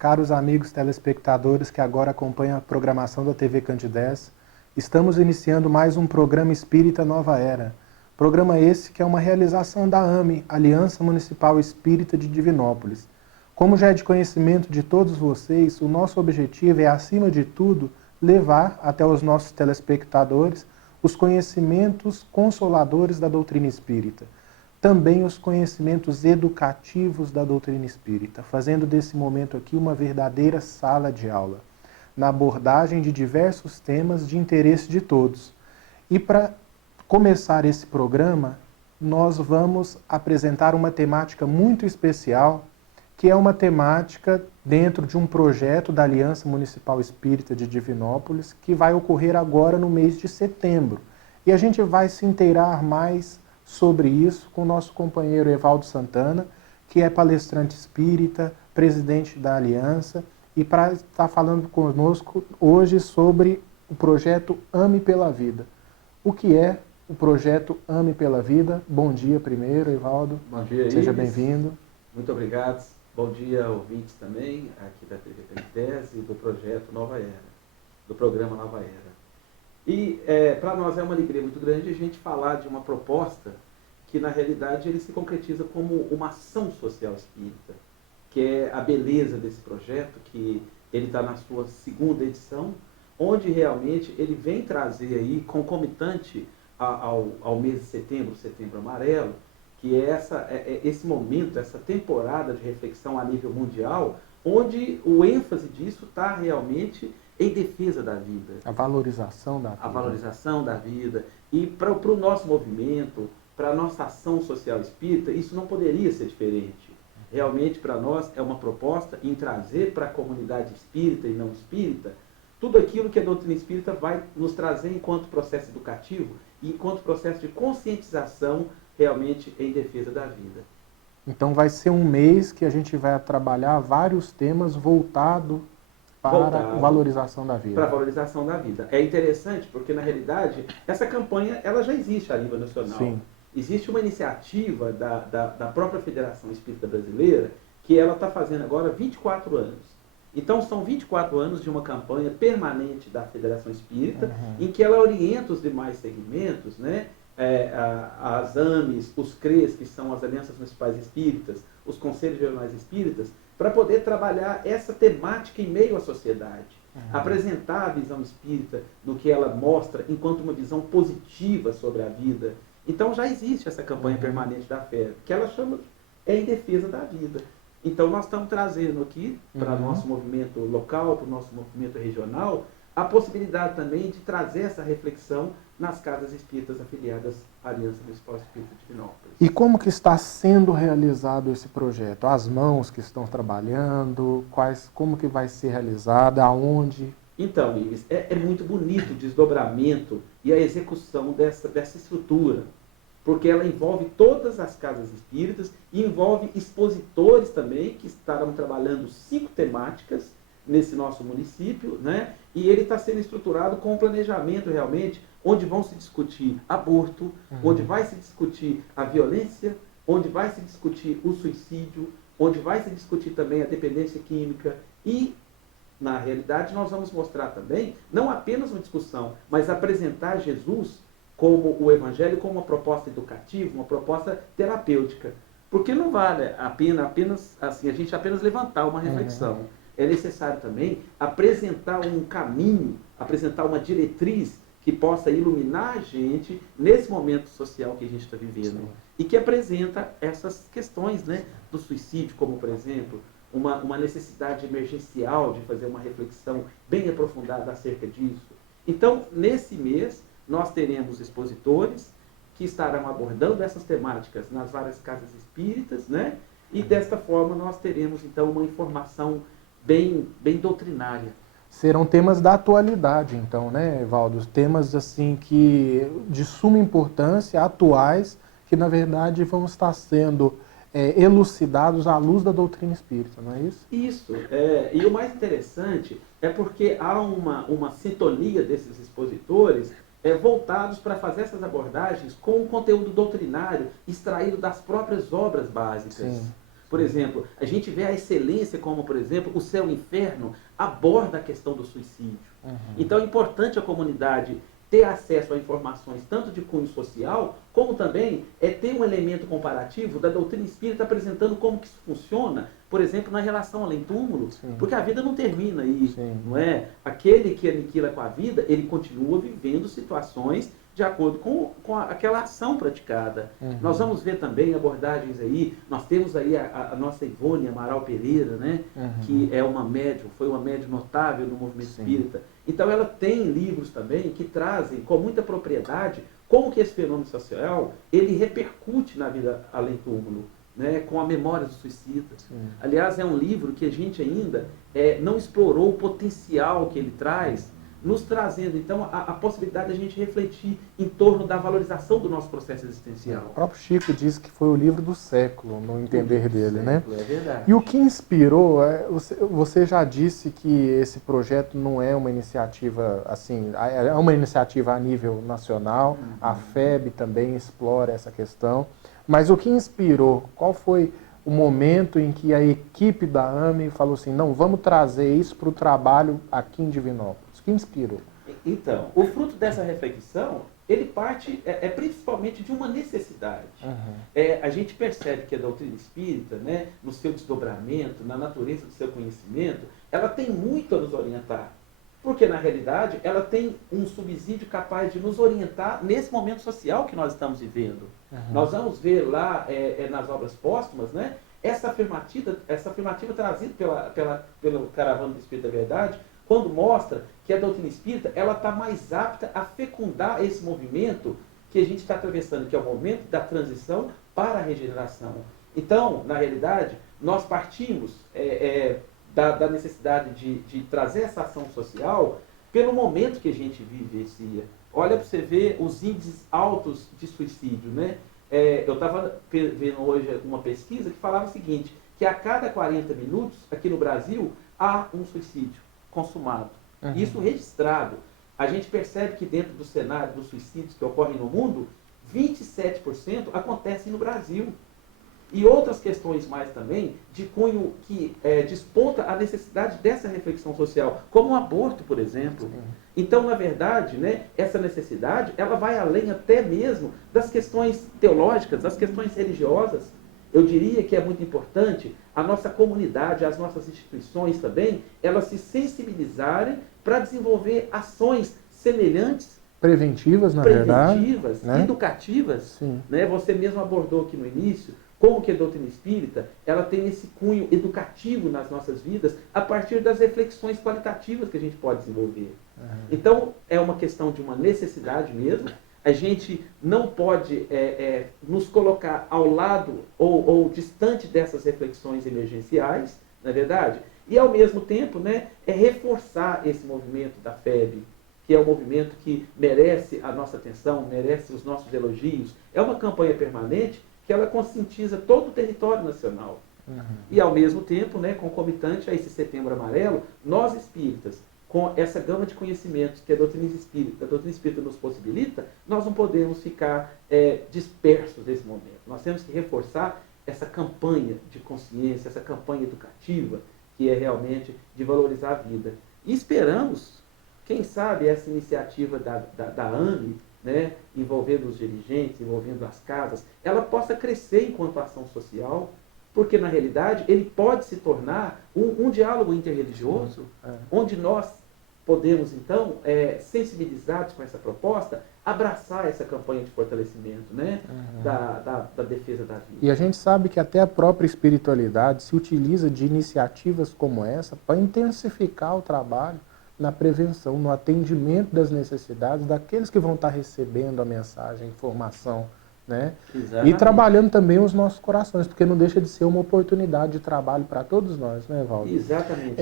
caros amigos telespectadores que agora acompanham a programação da TV Candidez, estamos iniciando mais um programa Espírita Nova Era. Programa esse que é uma realização da AME, Aliança Municipal Espírita de Divinópolis. Como já é de conhecimento de todos vocês, o nosso objetivo é, acima de tudo, levar até os nossos telespectadores os conhecimentos consoladores da doutrina espírita. Também os conhecimentos educativos da doutrina espírita, fazendo desse momento aqui uma verdadeira sala de aula, na abordagem de diversos temas de interesse de todos. E para começar esse programa, nós vamos apresentar uma temática muito especial, que é uma temática dentro de um projeto da Aliança Municipal Espírita de Divinópolis, que vai ocorrer agora no mês de setembro. E a gente vai se inteirar mais sobre isso com o nosso companheiro Evaldo Santana, que é palestrante espírita, presidente da Aliança, e para estar falando conosco hoje sobre o projeto Ame pela Vida. O que é o projeto Ame pela Vida? Bom dia primeiro, Evaldo. Bom dia, seja bem-vindo. Muito obrigado. Bom dia, ouvintes também, aqui da TV Candidez e do projeto Nova Era, do programa Nova Era. E para nós é uma alegria muito grande a gente falar de uma proposta que, na realidade, ele se concretiza como uma ação social espírita, que é a beleza desse projeto, que ele está na sua segunda edição, onde realmente ele vem trazer aí, concomitante ao mês de setembro, Setembro Amarelo, que é esse momento, essa temporada de reflexão a nível mundial, onde o ênfase disso está realmente em defesa da vida. A valorização da vida. A valorização da vida. E para o nosso movimento, para a nossa ação social espírita, isso não poderia ser diferente. Realmente, para nós, é uma proposta em trazer para a comunidade espírita e não espírita tudo aquilo que a doutrina espírita vai nos trazer enquanto processo educativo e enquanto processo de conscientização realmente em defesa da vida. Então vai ser um mês que a gente vai trabalhar vários temas voltados para a valorização da vida. Para a valorização da vida. É interessante porque, na realidade, essa campanha ela já existe a nível nacional. Sim. Existe uma iniciativa da própria Federação Espírita Brasileira que ela está fazendo agora 24 anos. Então são 24 anos de uma campanha permanente da Federação Espírita, em que ela orienta os demais segmentos, né? As AMES, os CREs, que são as Alianças Municipais Espíritas, os Conselhos Regionais Espíritas, para poder trabalhar essa temática em meio à sociedade. Apresentar a visão espírita do que ela mostra enquanto uma visão positiva sobre a vida. Então já existe essa campanha permanente da fé, que ela chama em defesa da vida. Então nós estamos trazendo aqui para o nosso movimento local, para o nosso movimento regional, a possibilidade também de trazer essa reflexão nas casas espíritas afiliadas à Aliança Municipal Espírita de Divinópolis. E como que está sendo realizado esse projeto? As mãos que estão trabalhando, como que vai ser realizado, aonde? Então, Ives, é muito bonito o desdobramento e a execução dessa estrutura, porque ela envolve todas as casas espíritas e envolve expositores também, que estarão trabalhando 5 temáticas nesse nosso município, né? E ele está sendo estruturado com um planejamento realmente, onde vão se discutir aborto, onde vai se discutir a violência, onde vai se discutir o suicídio, onde vai se discutir também a dependência química e, na realidade, nós vamos mostrar também, não apenas uma discussão, mas apresentar Jesus como o Evangelho, como uma proposta educativa, uma proposta terapêutica. Porque não vale a pena apenas, assim, a gente apenas levantar uma reflexão. É necessário também apresentar um caminho, apresentar uma diretriz que possa iluminar a gente nesse momento social que a gente está vivendo. E que apresenta essas questões, né, do suicídio, como, por exemplo, uma necessidade emergencial de fazer uma reflexão bem aprofundada acerca disso. Então, nesse mês, nós teremos expositores que estarão abordando essas temáticas nas várias casas espíritas, né? E desta forma nós teremos, então, uma informação bem doutrinária. Serão temas da atualidade, então, né, Evaldo? Temas, assim, de suma importância, atuais, que, na verdade, vão estar sendo elucidados à luz da doutrina espírita, não é isso? Isso. E o mais interessante é porque há uma sintonia desses expositores voltados para fazer essas abordagens com o conteúdo doutrinário extraído das próprias obras básicas. Sim. Por exemplo, a gente vê a excelência como, por exemplo, o Céu e o Inferno aborda a questão do suicídio. Então é importante a comunidade ter acesso a informações tanto de cunho social, como também ter um elemento comparativo da doutrina espírita apresentando como que isso funciona, por exemplo, na relação além-túmulo, porque a vida não termina aí, não é? Aquele que aniquila com a vida, ele continua vivendo situações de acordo com aquela ação praticada. Nós vamos ver também abordagens aí, nós temos aí a nossa Ivone Amaral Pereira, né? Que é uma médium, foi uma médium notável no movimento espírita. Então ela tem livros também que trazem com muita propriedade como que esse fenômeno social, ele repercute na vida além-túmulo, né, com a memória do suicida. Aliás, é um livro que a gente ainda não explorou o potencial que ele traz, nos trazendo, então, a possibilidade de a gente refletir em torno da valorização do nosso processo existencial. O próprio Chico disse que foi o livro do século, no entender dele, né? É verdade. E o que inspirou, você já disse que esse projeto não é uma iniciativa, assim, é uma iniciativa a nível nacional, a FEB também explora essa questão, mas o que inspirou, qual foi o momento em que a equipe da AME falou assim, não, vamos trazer isso para o trabalho aqui em Divinópolis? O que inspirou? Então, o fruto dessa reflexão, ele parte principalmente de uma necessidade. A gente percebe que a doutrina espírita, né, no seu desdobramento, na natureza do seu conhecimento, ela tem muito a nos orientar. Porque, na realidade, ela tem um subsídio capaz de nos orientar nesse momento social que nós estamos vivendo. Nós vamos ver lá nas obras póstumas, né, essa afirmativa trazida pelo Caravana do Espírito da Verdade, quando mostra que a doutrina espírita ela está mais apta a fecundar esse movimento que a gente está atravessando, que é o momento da transição para a regeneração. Então, na realidade, nós partimos da necessidade de trazer essa ação social pelo momento que a gente vivencia. Olha para você ver os índices altos de suicídio, né? Eu estava vendo hoje uma pesquisa que falava o seguinte, que a cada 40 minutos, aqui no Brasil, há um suicídio consumado. Isso registrado. A gente percebe que dentro do cenário dos suicídios que ocorrem no mundo, 27% acontecem no Brasil. E outras questões mais também, de cunho que desponta a necessidade dessa reflexão social, como o aborto, por exemplo. Então, na verdade, né, essa necessidade, ela vai além até mesmo das questões teológicas, das questões religiosas. Eu diria que é muito importante a nossa comunidade, as nossas instituições também, elas se sensibilizarem para desenvolver ações semelhantes, preventivas, na verdade, né? Educativas. Né? Você mesmo abordou aqui no início como que a doutrina espírita ela tem esse cunho educativo nas nossas vidas a partir das reflexões qualitativas que a gente pode desenvolver. Então, é uma questão de uma necessidade mesmo. A gente não pode nos colocar ao lado ou distante dessas reflexões emergenciais, não é verdade? E, ao mesmo tempo, né, reforçar esse movimento da FEB, que é um movimento que merece a nossa atenção, merece os nossos elogios. É uma campanha permanente que ela conscientiza todo o território nacional. E, ao mesmo tempo, né, concomitante a esse Setembro Amarelo, nós espíritas, com essa gama de conhecimentos que a doutrina espírita nos possibilita, nós não podemos ficar dispersos nesse momento. Nós temos que reforçar essa campanha de consciência, essa campanha educativa, que é realmente de valorizar a vida. E esperamos, quem sabe, essa iniciativa da AME, né, envolvendo os dirigentes, envolvendo as casas, ela possa crescer enquanto ação social, porque, na realidade, ele pode se tornar um diálogo interreligioso, onde nós podemos, então, sensibilizados com essa proposta, abraçar essa campanha de fortalecimento, né, da defesa da vida. E a gente sabe que até a própria espiritualidade se utiliza de iniciativas como essa para intensificar o trabalho na prevenção, no atendimento das necessidades daqueles que vão estar recebendo a mensagem, a informação, né? E trabalhando também os nossos corações, porque não deixa de ser uma oportunidade de trabalho para todos nós, né, Valdo? Exatamente.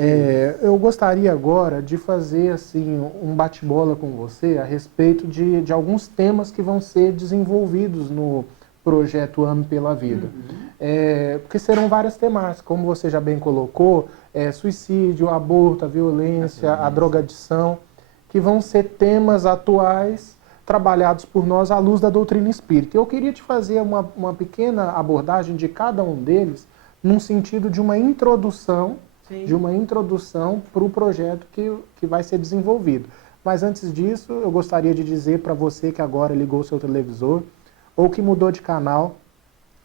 Eu gostaria agora de fazer assim, um bate-bola com você a respeito de alguns temas que vão ser desenvolvidos no projeto AME pela Vida. Porque serão várias temáticas, como você já bem colocou, suicídio, aborto, a violência, a drogadição, que vão ser temas atuais trabalhados por nós à luz da doutrina espírita. Eu queria te fazer uma pequena abordagem de cada um deles num sentido de uma introdução, Sim. para o projeto que vai ser desenvolvido. Mas antes disso, eu gostaria de dizer para você que agora ligou o seu televisor ou que mudou de canal,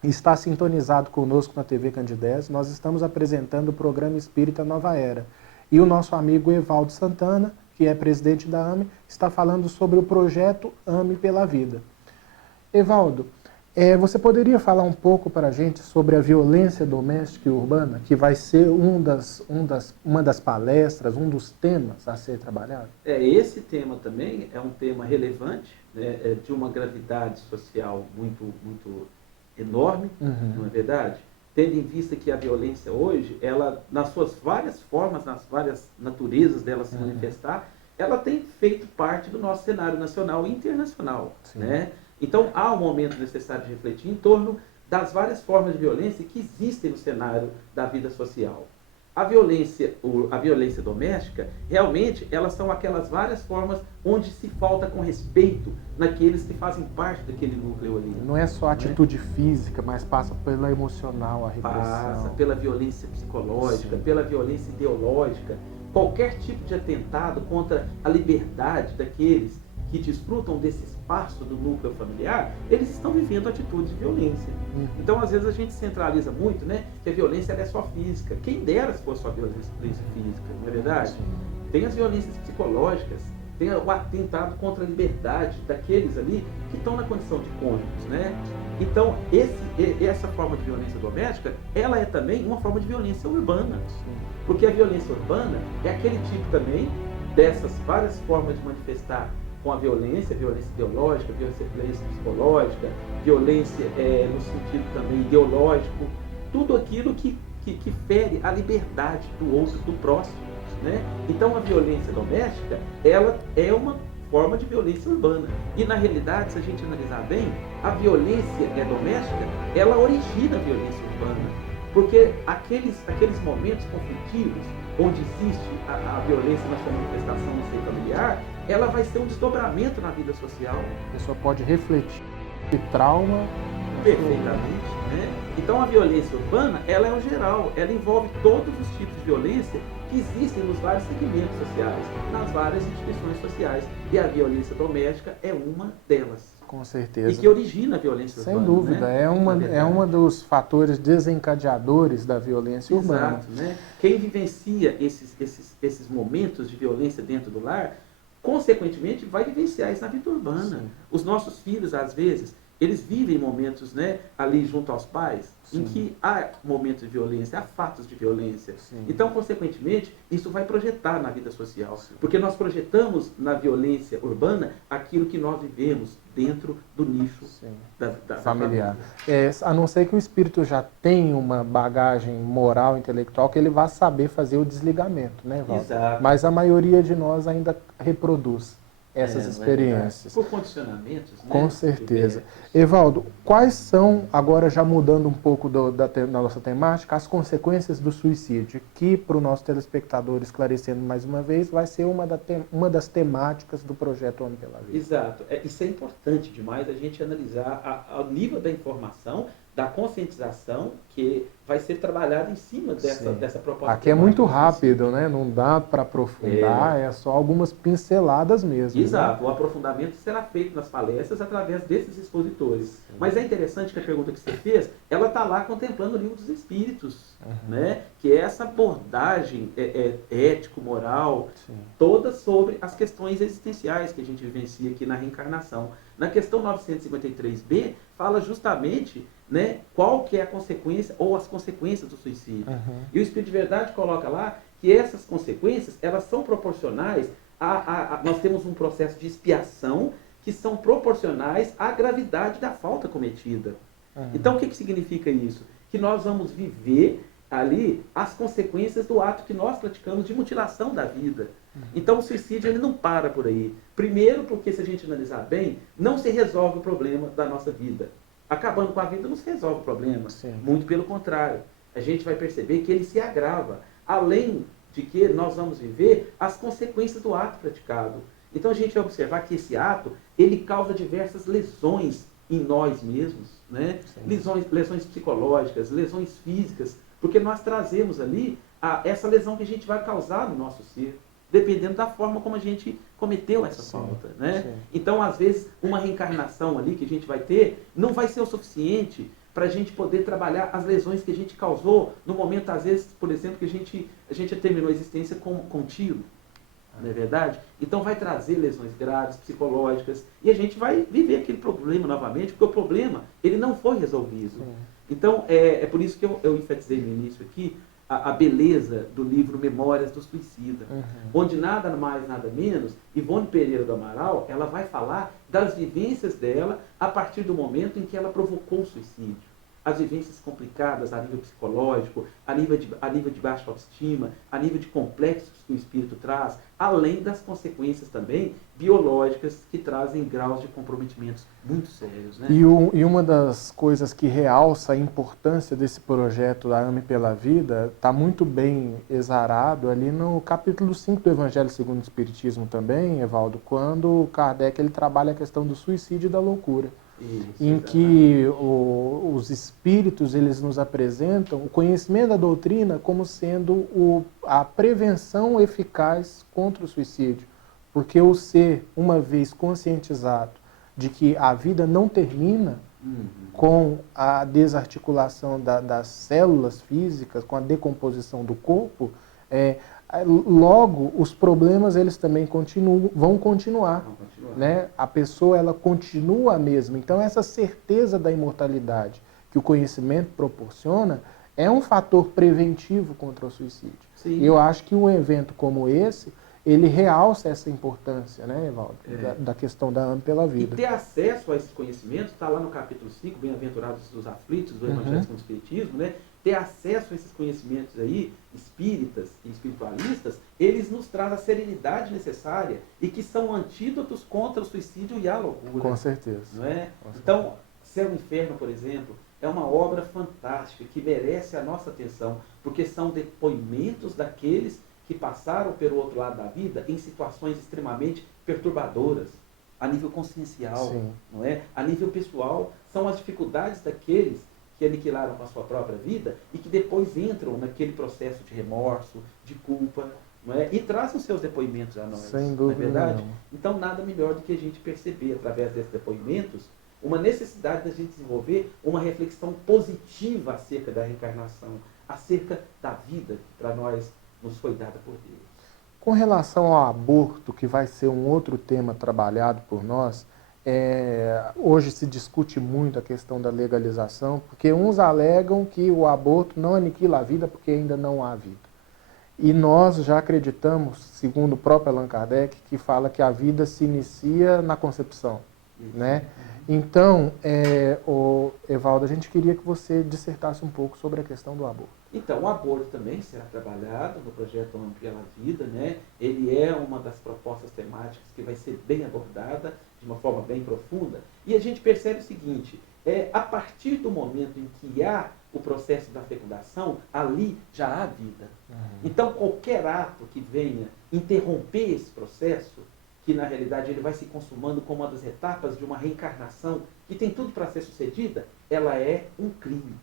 está sintonizado conosco na TV Candidez, nós estamos apresentando o programa Espírita Nova Era. E o nosso amigo Evaldo Santana, que é presidente da AME, está falando sobre o projeto AME pela Vida. Evaldo, você poderia falar um pouco para a gente sobre a violência doméstica e urbana, que vai ser uma das palestras, um dos temas a ser trabalhado? Esse tema também é um tema relevante, né, de uma gravidade social muito enorme, não é verdade? Tendo em vista que a violência hoje, ela, nas suas várias formas, nas várias naturezas dela se manifestar, ela tem feito parte do nosso cenário nacional e internacional, né? Então, há um momento necessário de refletir em torno das várias formas de violência que existem no cenário da vida social. A violência doméstica, realmente, elas são aquelas várias formas onde se falta com respeito naqueles que fazem parte daquele núcleo ali. Não é só atitude física, mas passa pela emocional, a repressão. Passa pela violência psicológica, pela violência ideológica, qualquer tipo de atentado contra a liberdade daqueles que desfrutam desse espaço do núcleo familiar, eles estão vivendo atitudes de violência. Então, às vezes, a gente centraliza muito, né, que a violência é só física. Quem dera se fosse só violência física, não é verdade? Tem as violências psicológicas, tem o atentado contra a liberdade daqueles ali que estão na condição de cônicos, né? Então, essa forma de violência doméstica, ela é também uma forma de violência urbana. Porque a violência urbana é aquele tipo também dessas várias formas de manifestar com a violência ideológica, violência psicológica, violência no sentido também ideológico, tudo aquilo que fere a liberdade do outro, do próximo, né? Então a violência doméstica, ela é uma forma de violência urbana. E na realidade, se a gente analisar bem, a violência doméstica, ela origina a violência urbana. Porque aqueles momentos conflitivos, onde existe a violência na sua manifestação no seio familiar, ela vai ser um desdobramento na vida social. A pessoa pode refletir de trauma. Perfeitamente, né? Então a violência urbana, ela é o geral, ela envolve todos os tipos de violência que existem nos vários segmentos sociais, nas várias instituições sociais. E a violência doméstica é uma delas. Com certeza. E que origina a violência urbana. Sem dúvida, né? é um dos fatores desencadeadores da violência urbana. Exato, né? Quem vivencia esses momentos de violência dentro do lar, consequentemente, vai vivenciar isso na vida urbana. Sim. Os nossos filhos, às vezes, eles vivem momentos, né, ali junto aos pais, sim, em que há momentos de violência, há fatos de violência. Sim. Então, consequentemente, isso vai projetar na vida social. Sim. Porque nós projetamos na violência urbana aquilo que nós vivemos dentro do nicho da familiar. A não ser que o espírito já tenha uma bagagem moral, intelectual, que ele vá saber fazer o desligamento, né, Valdo? Exato. Mas a maioria de nós ainda reproduz essas experiências. Por condicionamentos, né? Com certeza. Evaldo, quais são, agora já mudando um pouco da nossa temática, as consequências do suicídio, que para o nosso telespectador, esclarecendo mais uma vez, vai ser uma das temáticas do projeto Homem pela Vida. Exato. Isso é importante demais a gente analisar ao nível da informação, da conscientização, que vai ser trabalhada em cima dessa proposta. Aqui é muito rápido, né? Não dá para aprofundar, é só algumas pinceladas mesmo. Exato, né? O aprofundamento será feito nas palestras através desses expositores. Sim. Mas é interessante que a pergunta que você fez, ela está lá contemplando o livro dos Espíritos, né? Que é essa abordagem ético-moral, toda sobre as questões existenciais que a gente vivencia aqui na reencarnação. Na questão 953b, fala justamente, né, qual que é a consequência ou as consequências do suicídio. E o Espírito de Verdade coloca lá que essas consequências, elas são proporcionais nós temos um processo de expiação que são proporcionais à gravidade da falta cometida. Então, o que significa isso? Que nós vamos viver ali as consequências do ato que nós praticamos de mutilação da vida. Então, o suicídio ele não para por aí. Primeiro, porque se a gente analisar bem, não se resolve o problema da nossa vida. Acabando com a vida não se resolve o problema. Sim. Muito pelo contrário. A gente vai perceber que ele se agrava. Além de que nós vamos viver as consequências do ato praticado. Então, a gente vai observar que esse ato, ele causa diversas lesões em nós mesmos, né? Lesões psicológicas, lesões físicas, porque nós trazemos ali essa lesão que a gente vai causar no nosso ser, dependendo da forma como a gente cometeu essa falta, né? Então, às vezes, uma reencarnação ali que a gente vai ter não vai ser o suficiente para a gente poder trabalhar as lesões que a gente causou no momento, às vezes, por exemplo, que a gente terminou a existência com um tiro, não é verdade? Então vai trazer lesões graves, psicológicas, e a gente vai viver aquele problema novamente, porque o problema, ele não foi resolvido. Então, é por isso que eu enfatizei no início aqui a beleza do livro Memórias do Suicida, onde nada mais, nada menos, Ivone Pereira do Amaral, ela vai falar das vivências dela a partir do momento em que ela provocou o suicídio. As vivências complicadas a nível psicológico, a nível de baixa autoestima, a nível de complexos que o espírito traz, além das consequências também biológicas que trazem graus de comprometimentos muito sérios, né? E uma das coisas que realça a importância desse projeto da AME pela Vida está muito bem exarado ali no capítulo 5 do Evangelho segundo o Espiritismo também, Evaldo, quando Kardec ele trabalha a questão do suicídio e da loucura. Isso, em que os espíritos eles nos apresentam o conhecimento da doutrina como sendo a prevenção eficaz contra o suicídio. Porque o ser, uma vez conscientizado de que a vida não termina com a desarticulação das células físicas, com a decomposição do corpo, logo os problemas eles também vão continuar. Né? A pessoa ela continua a mesma. Então essa certeza da imortalidade que o conhecimento proporciona é um fator preventivo contra o suicídio. E eu acho que um evento como esse, ele realça essa importância, né, Evaldo? Da questão da AME pela Vida. E ter acesso a esses conhecimentos, está lá no capítulo 5, Bem-aventurados os aflitos, do Evangelho segundo o Espiritismo, né? Ter acesso a esses conhecimentos aí, espíritas e espiritualistas, eles nos trazem a serenidade necessária e que são antídotos contra o suicídio e a loucura. Com certeza. Não é? Então, Céu e Inferno, por exemplo, é uma obra fantástica que merece a nossa atenção, porque são depoimentos daqueles que passaram pelo outro lado da vida em situações extremamente perturbadoras, a nível consciencial, não é? A nível pessoal, são as dificuldades daqueles que aniquilaram com a sua própria vida e que depois entram naquele processo de remorso, de culpa, não é? E trazem os seus depoimentos a nós. Sem dúvida, não é verdade? não. Então, nada melhor do que a gente perceber, através desses depoimentos, uma necessidade da gente desenvolver uma reflexão positiva acerca da reencarnação, acerca da vida que para nós nos foi dada por Deus. Com relação ao aborto, que vai ser um outro tema trabalhado por nós, hoje se discute muito a questão da legalização, porque uns alegam que o aborto não aniquila a vida porque ainda não há vida. E nós já acreditamos, segundo o próprio Allan Kardec, que fala que a vida se inicia na concepção. Né? Então, Evaldo, a gente queria que você dissertasse um pouco sobre a questão do aborto. Então, o aborto também será trabalhado no projeto AME pela Vida, né? Ele é uma das propostas temáticas que vai ser bem abordada de uma forma bem profunda. E a gente percebe o seguinte, a partir do momento em que há o processo da fecundação, ali já há vida. Então, qualquer ato que venha interromper esse processo, que na realidade ele vai se consumando como uma das etapas de uma reencarnação, que tem tudo para ser sucedida, ela é um crime.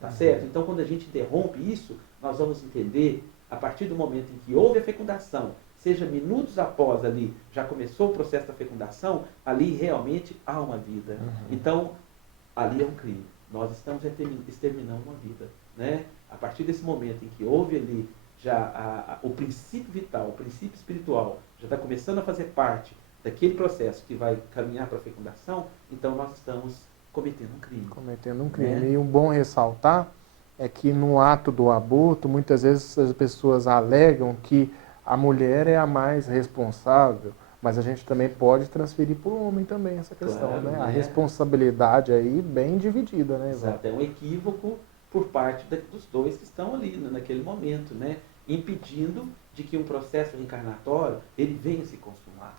Tá certo? Então, quando a gente interrompe isso, nós vamos entender, a partir do momento em que houve a fecundação, seja minutos após ali, já começou o processo da fecundação, ali realmente há uma vida. Então, ali é um crime. Nós estamos exterminando uma vida. Né? A partir desse momento em que houve ali já o princípio vital, o princípio espiritual, já está começando a fazer parte daquele processo que vai caminhar para a fecundação, então nós estamos cometendo um crime. Cometendo um crime. E o bom ressaltar é que no ato do aborto, muitas vezes as pessoas alegam que a mulher é a mais responsável, mas a gente também pode transferir para o homem também essa questão, Claro, né? né? A responsabilidade aí bem dividida, né, Ivan? Exato, é um equívoco por parte dos dois que estão ali naquele momento, né? Impedindo de que um processo reencarnatório ele venha se consumar.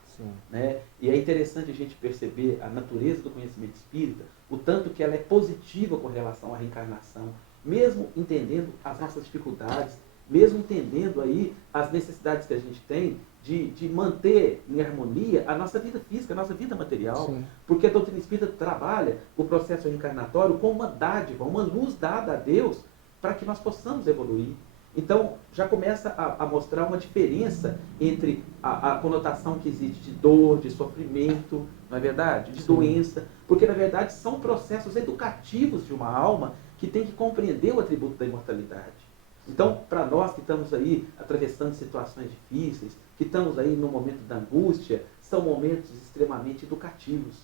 Né? E é interessante a gente perceber a natureza do conhecimento espírita, o tanto que ela é positiva com relação à reencarnação, mesmo entendendo as nossas dificuldades, mesmo entendendo aí as necessidades que a gente tem de manter em harmonia a nossa vida física, a nossa vida material. Sim. Porque a doutrina espírita trabalha o processo reencarnatório como uma dádiva, uma luz dada a Deus para que nós possamos evoluir. Então, já começa a mostrar uma diferença entre a conotação que existe de dor, de sofrimento, não é verdade? De Sim. doença. Porque, na verdade, são processos educativos de uma alma que tem que compreender o atributo da imortalidade. Então, para nós que estamos aí atravessando situações difíceis, que estamos aí no momento da angústia, são momentos extremamente educativos.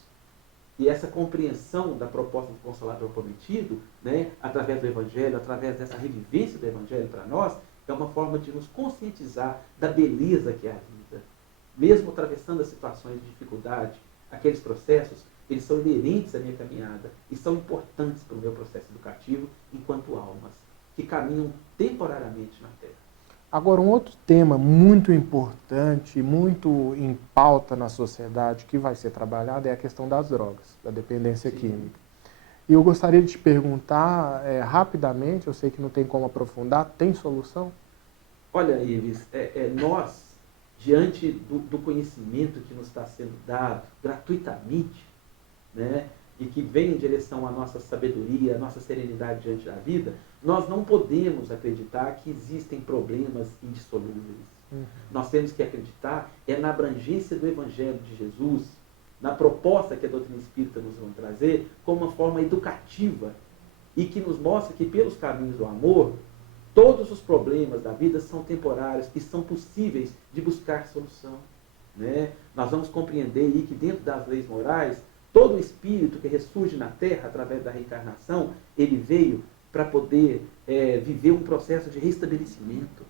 E essa compreensão da proposta do Consolador Prometido, né, através do Evangelho, através dessa revivência do Evangelho para nós, é uma forma de nos conscientizar da beleza que é a vida. Mesmo atravessando as situações de dificuldade, aqueles processos, eles são inerentes à minha caminhada e são importantes para o meu processo educativo enquanto almas que caminham temporariamente na Terra. Agora, um outro tema muito importante, muito em pauta na sociedade, que vai ser trabalhado, é a questão das drogas, da dependência química. E eu gostaria de te perguntar, rapidamente, eu sei que não tem como aprofundar, tem solução? Olha, Ives, nós, diante do conhecimento que nos está sendo dado gratuitamente, né, e que vem em direção à nossa sabedoria, à nossa serenidade diante da vida, nós não podemos acreditar que existem problemas indissolúveis. Nós temos que acreditar na abrangência do Evangelho de Jesus, na proposta que a doutrina espírita nos vai trazer, como uma forma educativa e que nos mostra que pelos caminhos do amor, todos os problemas da vida são temporários e são possíveis de buscar solução. Né? Nós vamos compreender aí que dentro das leis morais, todo espírito que ressurge na Terra através da reencarnação, ele veio para poder viver um processo de restabelecimento.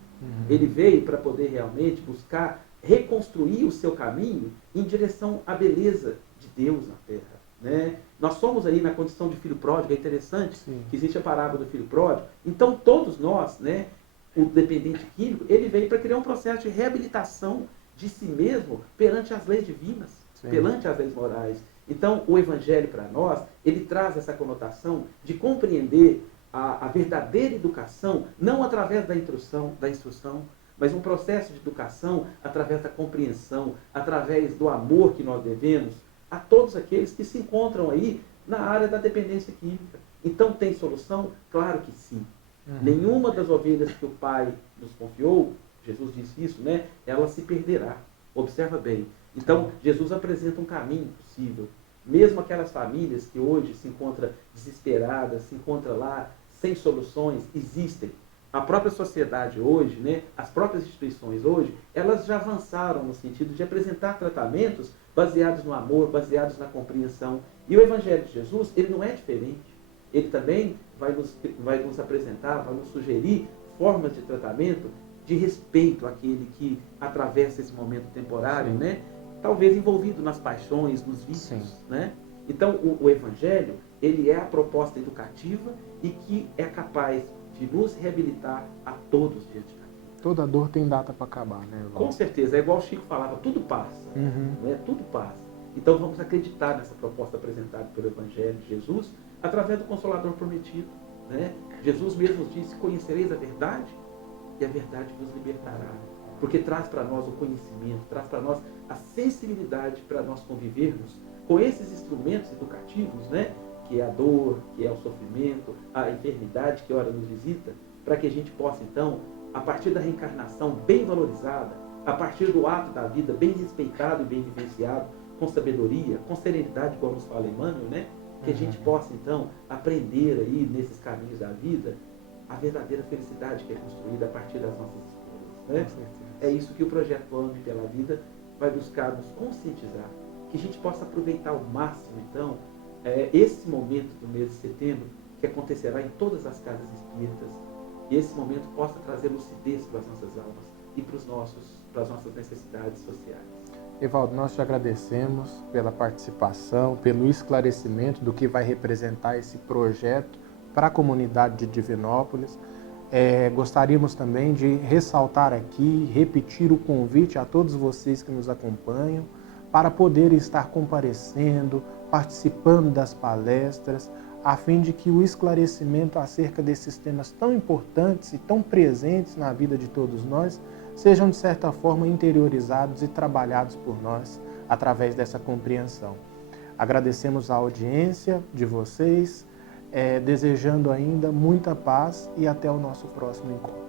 Ele veio para poder realmente buscar reconstruir o seu caminho em direção à beleza de Deus na Terra. Né? Nós somos aí na condição de filho pródigo, é interessante que existe a parábola do filho pródigo. Então todos nós, né, o dependente químico, ele veio para criar um processo de reabilitação de si mesmo perante as leis divinas, perante as leis morais. Então, o Evangelho para nós, ele traz essa conotação de compreender a verdadeira educação, não através da instrução, mas um processo de educação através da compreensão, através do amor que nós devemos a todos aqueles que se encontram aí na área da dependência química. Então, tem solução? Claro que sim. Nenhuma das ovelhas que o Pai nos confiou, Jesus disse isso, né? Ela se perderá. Observa bem. Então, Jesus apresenta um caminho possível. Mesmo aquelas famílias que hoje se encontram desesperadas, se encontram lá sem soluções, existem. A própria sociedade hoje, né, as próprias instituições hoje, elas já avançaram no sentido de apresentar tratamentos baseados no amor, baseados na compreensão. E o Evangelho de Jesus, ele não é diferente. Ele também vai nos apresentar, vai nos sugerir formas de tratamento de respeito àquele que atravessa esse momento temporário, né? Talvez envolvido nas paixões, nos vícios. Né? Então, o Evangelho, ele é a proposta educativa e que é capaz de nos reabilitar a todos diante da vida. Toda dor tem data para acabar, né, Evaldo? Com certeza, é igual o Chico falava, tudo passa. Né? Tudo passa. Então, vamos acreditar nessa proposta apresentada pelo Evangelho de Jesus através do Consolador Prometido. Né? Jesus mesmo disse, conhecereis a verdade e a verdade vos libertará. Porque traz para nós o conhecimento, traz para nós a sensibilidade para nós convivermos com esses instrumentos educativos, né? Que é a dor, que é o sofrimento, a enfermidade que ora nos visita, para que a gente possa, então, a partir da reencarnação bem valorizada, a partir do ato da vida bem respeitado e bem vivenciado, com sabedoria, com serenidade, como nos fala Emmanuel, né? Que a gente possa, então, aprender aí nesses caminhos da vida a verdadeira felicidade que é construída a partir das nossas escolhas. Né? É isso que o projeto Ame pela Vida vai buscar nos conscientizar, que a gente possa aproveitar ao máximo, então, esse momento do mês de setembro, que acontecerá em todas as casas espíritas, e esse momento possa trazer lucidez para as nossas almas e para as nossas necessidades sociais. Evaldo, nós te agradecemos pela participação, pelo esclarecimento do que vai representar esse projeto para a comunidade de Divinópolis. Gostaríamos também de ressaltar aqui, repetir o convite a todos vocês que nos acompanham para poderem estar comparecendo, participando das palestras. a fim de que o esclarecimento acerca desses temas tão importantes e tão presentes na vida de todos nós sejam, de certa forma, interiorizados e trabalhados por nós através dessa compreensão. Agradecemos a audiência de vocês, desejando ainda muita paz e até o nosso próximo encontro.